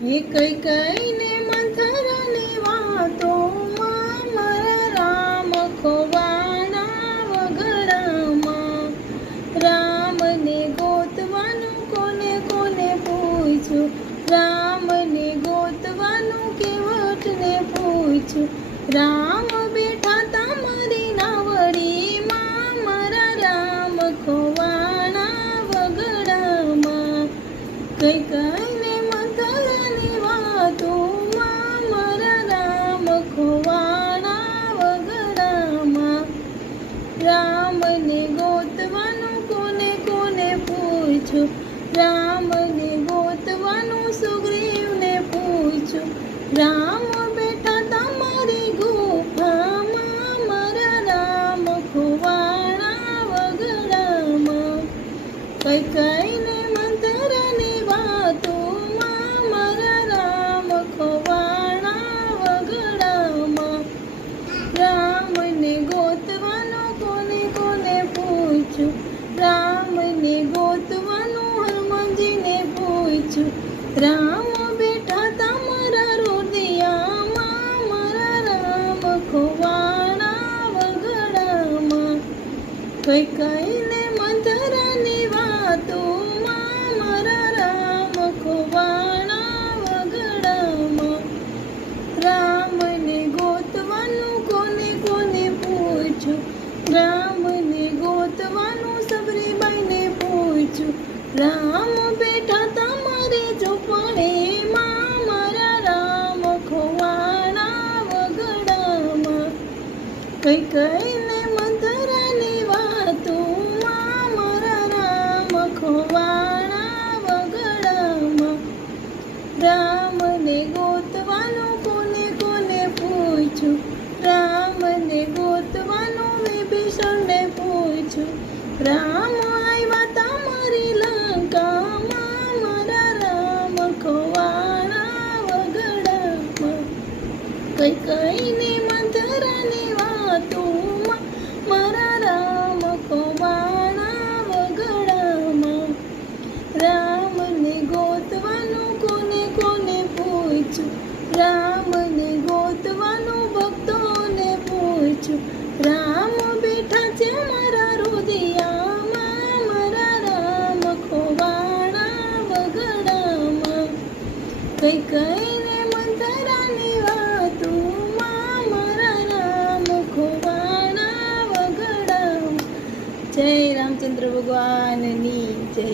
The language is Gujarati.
એ કઈ કઈને મંથરની વાતોમાં મારા રામ ખોવાના વગડામાં. રામને ગોતવાનું કોને કોને પૂછ્યું, રામને ગોતવાનું કેવટને પૂછ્યું. રામ બેઠા તા મારી નાવડીમાં, મારા રામ ખોવાના વગડામાં. કઈ કઈને મંથરની વાતોમાં મારા રામ ખોવાના વગડામાં. રામને ગોતવાનું કોને કોને પૂછ્યું, રામને ગોતવાનું સુગ્રીવને પૂછ્યું. રામ બેઠા તમારી ગુફામાં, મારા રામ ખોવાના વગડામાં. કઈ કઈને મંથરની વાતોમાં મારા રામ ખોવાના વગડામાં. રામને ગોતવાનું કોને કોને પૂછ્યું, રામને ગોતવાનું હનુમાનજીને પૂછ્યું. રામ બેઠા તમારા હૃદયમાં, મારા રામ ખોવાના વગડામાં. કઈ કઈને મંથરની વાતોમાં મારા રામ ખોવાના વગડામાં. રામને ગોતવાનું કોને કોને પૂછ્યું, રામને ગોતવાનું સબરીબાઈને પૂછ્યું. રામ બેઠા તમારી ઝૂંપડીમાં, મારા રામ ખોવાના વગડામાં. કઈ કઈને મંથરની વાતોમાં મારા રામ ખોવાના વગડામાં. રામને ગોતવાનું કોને કોને પૂછ્યું, રામને ગોતવાનું વિભીષણને પૂછ્યું. રામ આવ્યા તમારી લંકામાં, મારા રામ ખોવાના વગડામાં. કઈ કઈને મંથરની વાતોમાં મારા રામ ખોવાના વગડામાં. રામને ગોતવાનું કોને કોને પૂછ્યું, રામને ગોતવાનું ભક્તોને પૂછ્યું. રામ બેઠા છે મારા હૃદયમાં, મારા રામ ખોવાના વગડામાં. કઈ કઈને મંથરની વાતોમાં મારા રામ ખોવાના વગડામાં. જય રામચંદ્ર ભગવાનની જય.